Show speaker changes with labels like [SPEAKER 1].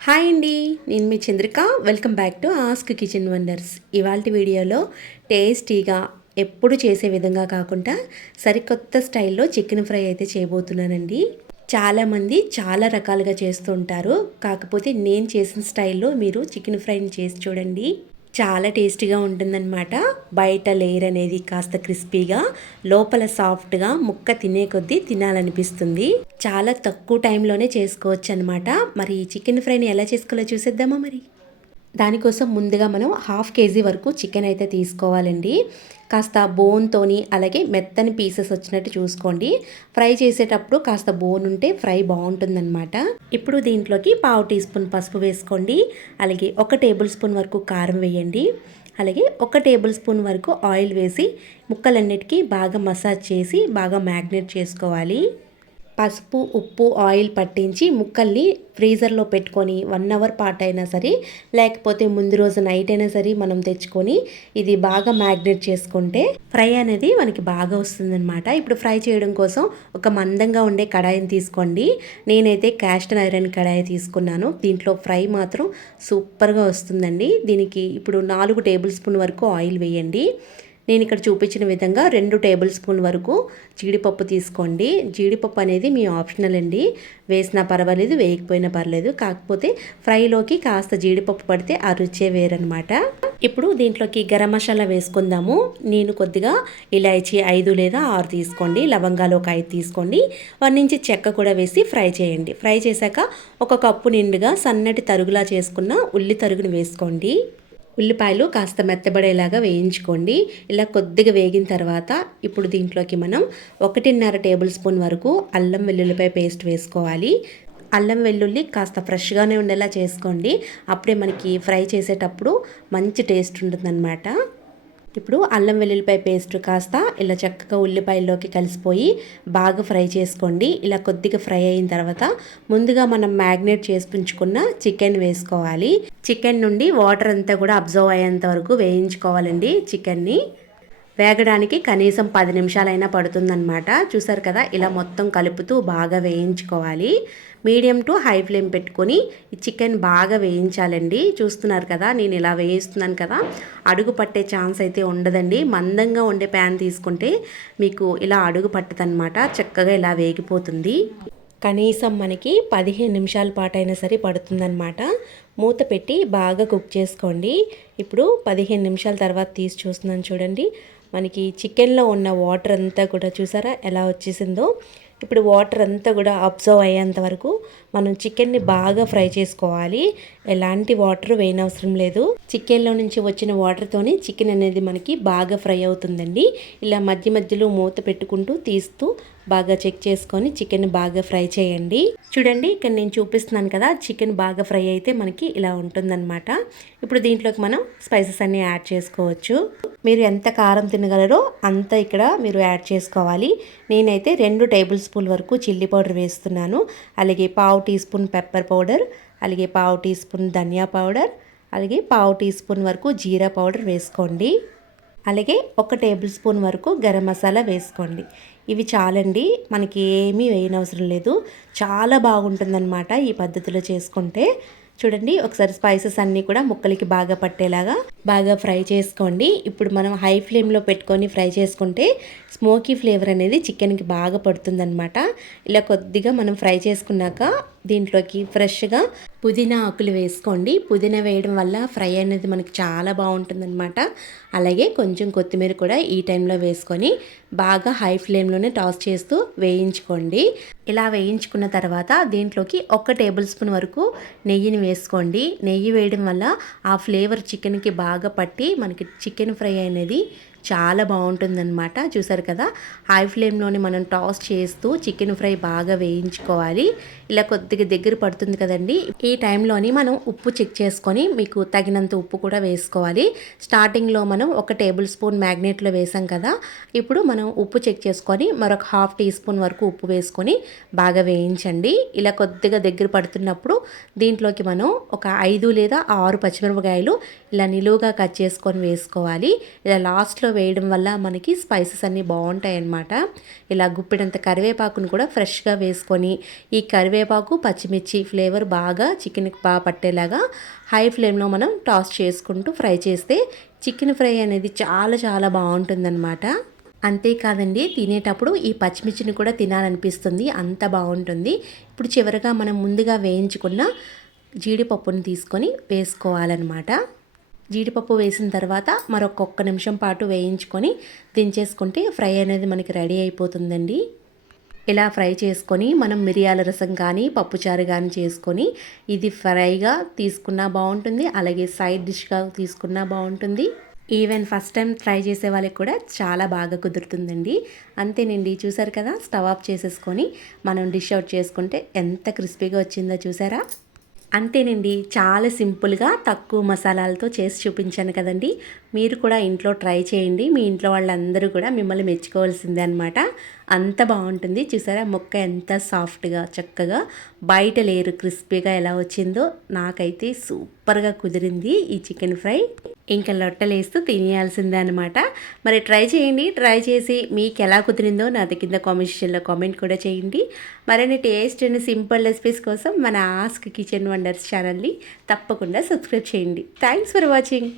[SPEAKER 1] Hi అండి నేను మీ Chandrika. Welcome back to ask kitchen wonders ఇవాళ వీడియోలో టేస్టీగా ఎప్పుడు చేసే విధంగా కాకుండా సరికొత్త స్టైల్లో చికెన్ ఫ్రై అయితే చేయబోతున్నానండి. చాలామంది చాలా రకాలుగా చేస్తుంటారు కాకపోతే నేను చేసిన స్టైల్లో మీరు చికెన్ ఫ్రైని చేసి చూడండి. చాలా టేస్టీగా ఉంటుందన్నమాట. బయట లేయర్ అనేది కాస్త క్రిస్పీగా లోపల సాఫ్ట్గా ముక్క తినే కొద్దీ తినాలనిపిస్తుంది. చాలా తక్కువ టైంలోనే చేసుకోవచ్చు అనమాట మరి ఈ చికెన్ ఫ్రైని ఎలా చేసుకోవాలో చూసేద్దామా మరి? దానికోసం ముందుగా మనం హాఫ్ కేజీ వరకు చికెన్ అయితే తీసుకోవాలండి. కాస్త బోన్తోని అలాగే మెత్తని పీసెస్ వచ్చినట్టు చూసుకోండి. ఫ్రై చేసేటప్పుడు కాస్త బోన్ ఉంటే ఫ్రై బాగుంటుందన్నమాట. ఇప్పుడు దీంట్లోకి పావు టీ స్పూన్ పసుపు వేసుకోండి. అలాగే ఒక టేబుల్ స్పూన్ వరకు కారం వేయండి. అలాగే ఒక టేబుల్ స్పూన్ వరకు ఆయిల్ వేసి ముక్కలన్నిటికీ బాగా మసాజ్ చేసి బాగా మ్యాగ్నేట్ చేసుకోవాలి. పసుపు ఉప్పు ఆయిల్ పట్టించి ముక్కల్ని ఫ్రీజర్లో పెట్టుకొని వన్ అవర్ పాటు అయినా సరే లేకపోతే ముందు రోజు నైట్ అయినా సరే మనం తెచ్చుకొని ఇది బాగా మ్యాగ్నేట్ చేసుకుంటే ఫ్రై అనేది మనకి బాగా వస్తుందన్నమాట. ఇప్పుడు ఫ్రై చేయడం కోసం ఒక మందంగా ఉండే కడాయిని తీసుకోండి. నేనైతే క్యాస్ట్ ఐరన్ కడాయి తీసుకున్నాను. దీంట్లో ఫ్రై మాత్రం సూపర్గా వస్తుందండి. దీనికి ఇప్పుడు నాలుగు టేబుల్ స్పూన్ వరకు ఆయిల్ వేయండి. నేను ఇక్కడ చూపించిన విధంగా రెండు టేబుల్ స్పూన్ వరకు జీడిపప్పు తీసుకోండి. జీడిపప్పు అనేది మీ ఆప్షనల్ అండి. వేసినా పర్వాలేదు వేయకపోయినా పర్లేదు కాకపోతే ఫ్రైలోకి కాస్త జీడిపప్పు పడితే ఆ రుచే వేరనమాట ఇప్పుడు దీంట్లోకి గరం మసాలా వేసుకుందాము. నేను కొద్దిగా ఇలాచి ఐదు లేదా ఆరు తీసుకోండి. లవంగాలు ఒక ఐదు తీసుకోండి. వన్ నుంచి చెక్క కూడా వేసి ఫ్రై చేయండి. ఫ్రై చేశాక ఒక కప్పు నిండుగా సన్నటి తరుగులా చేసుకున్న ఉల్లి తరుగును వేసుకోండి. ఉల్లిపాయలు కాస్త మెత్తబడేలాగా వేయించుకోండి. ఇలా కొద్దిగా వేగిన తర్వాత ఇప్పుడు దీంట్లోకి మనం ఒకటిన్నర టేబుల్ స్పూన్ వరకు అల్లం వెల్లుల్లిపాయ పేస్ట్ వేసుకోవాలి. అల్లం వెల్లుల్లి కాస్త ఫ్రెష్గానే ఉండేలా చేసుకోండి. అప్పుడే మనకి ఫ్రై చేసేటప్పుడు మంచి టేస్ట్ ఉంటుందన్నమాట. ఇప్పుడు అల్లం వెల్లుల్లిపాయ పేస్ట్ కాస్త ఇలా చక్కగా ఉల్లిపాయల్లోకి కలిసిపోయి బాగా ఫ్రై చేసుకోండి. ఇలా కొద్దిగా ఫ్రై అయిన తర్వాత ముందుగా మనం మ్యాగ్నేట్ చేసి ఉంచుకున్న చికెన్ వేసుకోవాలి. చికెన్ నుండి వాటర్ అంతా కూడా అబ్జర్వ్ అయ్యేంత వరకు వేయించుకోవాలండి చికెన్ని. వేగడానికి కనీసం పది నిమిషాలైనా పడుతుందన్నమాట. చూసారు కదా ఇలా మొత్తం కలుపుతూ బాగా వేయించుకోవాలి. మీడియం టు హై ఫ్లేమ్ పెట్టుకొని ఈ చికెన్ బాగా వేయించాలండి. చూస్తున్నారు కదా నేను ఇలా వేయిస్తున్నాను కదా. అడుగు పట్టే ఛాన్స్ అయితే ఉండదండి. మందంగా ఉండే ప్యాన్ తీసుకుంటే మీకు ఇలా అడుగు పట్టదనమాట చక్కగా ఇలా వేగిపోతుంది. కనీసం మనకి పదిహేను నిమిషాల పాటు అయినా సరే పడుతుందన్నమాట. మూత పెట్టి బాగా కుక్ చేసుకోండి. ఇప్పుడు పదిహేను నిమిషాల తర్వాత తీసి చూస్తున్నాను చూడండి. మనకి చికెన్లో ఉన్న వాటర్ అంతా కూడా చూసారా? ఎలా వచ్చేసిందో? ఇప్పుడు వాటర్ అంతా కూడా అబ్జర్వ్ అయ్యేంత వరకు మనం చికెన్ని బాగా ఫ్రై చేసుకోవాలి. ఎలాంటి వాటర్ వేయనవసరం లేదు. చికెన్లో నుంచి వచ్చిన వాటర్తోని చికెన్ అనేది మనకి బాగా ఫ్రై అవుతుందండి. ఇలా మధ్య మధ్యలో మూత పెట్టుకుంటూ తీస్తూ బాగా చెక్ చేసుకొని చికెన్ బాగా ఫ్రై చేయండి. చూడండి ఇక్కడ నేను చూపిస్తున్నాను కదా చికెన్ బాగా ఫ్రై అయితే మనకి ఇలా ఉంటుందన్నమాట. ఇప్పుడు దీంట్లోకి మనం స్పైసెస్ అన్నీ యాడ్ చేసుకోవచ్చు. మీరు ఎంత కారం తినగలరో అంత ఇక్కడ మీరు యాడ్ చేసుకోవాలి. నేనైతే రెండు టేబుల్ స్పూన్ వరకు చిల్లీ పౌడర్ వేస్తున్నాను. అలాగే పావు టీ స్పూన్ పెప్పర్ పౌడర్ అలాగే పావు టీ స్పూన్ ధనియా పౌడర్ అలాగే పావు టీ స్పూన్ వరకు జీరా పౌడర్ వేసుకోండి. అలాగే ఒక టేబుల్ స్పూన్ వరకు గరం మసాలా వేసుకోండి. ఇవి చాలండి మనకి ఏమీ వేయనవసరం లేదు. చాలా బాగుంటుందన్నమాట ఈ పద్ధతిలో చేసుకుంటే. చూడండి ఒకసారి స్పైసెస్ అన్నీ కూడా ముక్కలకి బాగా పట్టేలాగా బాగా ఫ్రై చేసుకోండి. ఇప్పుడు మనం హై ఫ్లేమ్లో పెట్టుకొని ఫ్రై చేసుకుంటే స్మోకీ ఫ్లేవర్ అనేది చికెన్కి బాగా పడుతుందన్నమాట. ఇలా కొద్దిగా మనం ఫ్రై చేసుకున్నాక దీంట్లోకి ఫ్రెష్గా పుదీనా ఆకులు వేసుకోండి. పుదీనా వేయడం వల్ల ఫ్రై అనేది మనకి చాలా బాగుంటుందన్నమాట. అలాగే కొంచెం కొత్తిమీర కూడా ఈ టైంలో వేసుకొని బాగా హై ఫ్లేమ్లోనే టాస్ చేస్తూ వేయించుకోండి. ఇలా వేయించుకున్న తర్వాత దీంట్లోకి ఒక టేబుల్ స్పూన్ వరకు నెయ్యిని వేసుకోండి. నెయ్యి వేయడం వల్ల ఆ ఫ్లేవర్ చికెన్కి బాగా పట్టి మనకి చికెన్ ఫ్రై అనేది చాలా బాగుంటుందన్నమాట. చూసారు కదా? హై ఫ్లేమ్లోనే మనం టాస్ చేస్తూ చికెన్ ఫ్రై బాగా వేయించుకోవాలి. ఇలా కొద్దిగా దగ్గర పడుతుంది కదండి. ఈ టైంలోని మనం ఉప్పు చెక్ చేసుకొని మీకు తగినంత ఉప్పు కూడా వేసుకోవాలి. స్టార్టింగ్లో మనం ఒక టేబుల్ స్పూన్ మ్యాగ్నెట్లో వేసాం కదా? ఇప్పుడు మనం ఉప్పు చెక్ చేసుకొని మరొక హాఫ్ టీ స్పూన్ వరకు ఉప్పు వేసుకొని బాగా వేయించండి. ఇలా కొద్దిగా దగ్గర పడుతున్నప్పుడు దీంట్లోకి మనం ఒక ఐదు లేదా ఆరు పచ్చిమిరపకాయలు ఇలా నిలువుగా కట్ చేసుకొని వేసుకోవాలి. ఇలా లాస్ట్లో వేయడం వల్ల మనకి స్పైసెస్ అన్నీ బాగుంటాయి అన్నమాట ఇలా గుప్పెడంత కరివేపాకును కూడా ఫ్రెష్గా వేసుకొని ఈ కరివేపాకు పచ్చిమిర్చి ఫ్లేవర్ బాగా చికెన్కి బాగా పట్టేలాగా హై ఫ్లేమ్లో మనం టాస్ చేసుకుంటూ ఫ్రై చేస్తే చికెన్ ఫ్రై అనేది చాలా చాలా బాగుంటుందన్నమాట. అంతేకాదండి తినేటప్పుడు ఈ పచ్చిమిర్చిని కూడా తినాలనిపిస్తుంది. అంత బాగుంటుంది. ఇప్పుడు చివరగా మనం ముందుగా వేయించుకున్న జీడిపప్పుని తీసుకొని వేసుకోవాలన్నమాట. జీడిపప్పు వేసిన తర్వాత మరొక ఒక్క నిమిషం పాటు వేయించుకొని దించేసుకుంటే ఫ్రై అనేది మనకి రెడీ అయిపోతుందండి. ఇలా ఫ్రై చేసుకొని మనం మిరియాల రసం కానీ పప్పుచారు కానీ చేసుకొని ఇది ఫ్రైగా తీసుకున్నా బాగుంటుంది. అలాగే సైడ్ డిష్గా తీసుకున్నా బాగుంటుంది. ఈవెన్ ఫస్ట్ టైం ట్రై చేసే వాళ్ళకి కూడా చాలా బాగా కుదురుతుందండి. అంతేనండి. చూసారు కదా? స్టవ్ ఆఫ్ చేసేసుకొని మనం డిష్ అవుట్ చేసుకుంటే ఎంత క్రిస్పీగా వచ్చిందో చూసారా? అంతేనండి. చాలా సింపుల్గా తక్కువ మసాలాలతో చేసి చూపించాను కదండి. మీరు కూడా ఇంట్లో ట్రై చేయండి. మీ ఇంట్లో వాళ్ళందరూ కూడా మిమ్మల్ని మెచ్చుకోవాల్సిందే అనమాట అంత బాగుంటుంది. చూసారా? మొక్క ఎంత సాఫ్ట్గా చక్కగా బయట లేరు. క్రిస్పీగా ఎలా వచ్చిందో నాకైతే సూపర్గా కుదిరింది ఈ చికెన్ ఫ్రై. ఇంకా లొట్టలేస్తూ తినేయాల్సిందే అనమాట మరి ట్రై చేయండి. ట్రై చేసి మీకు ఎలా కుదిరిందో నా కింద కామెంట్ కామెంట్ కూడా చేయండి. మరిన్ని టేస్ట్ అండ్ సింపుల్ రెసిపీస్ కోసం మన ఆస్క్ కిచెన్ వండర్స్ ఛానల్ని తప్పకుండా సబ్స్క్రైబ్ చేయండి. Thanks for watching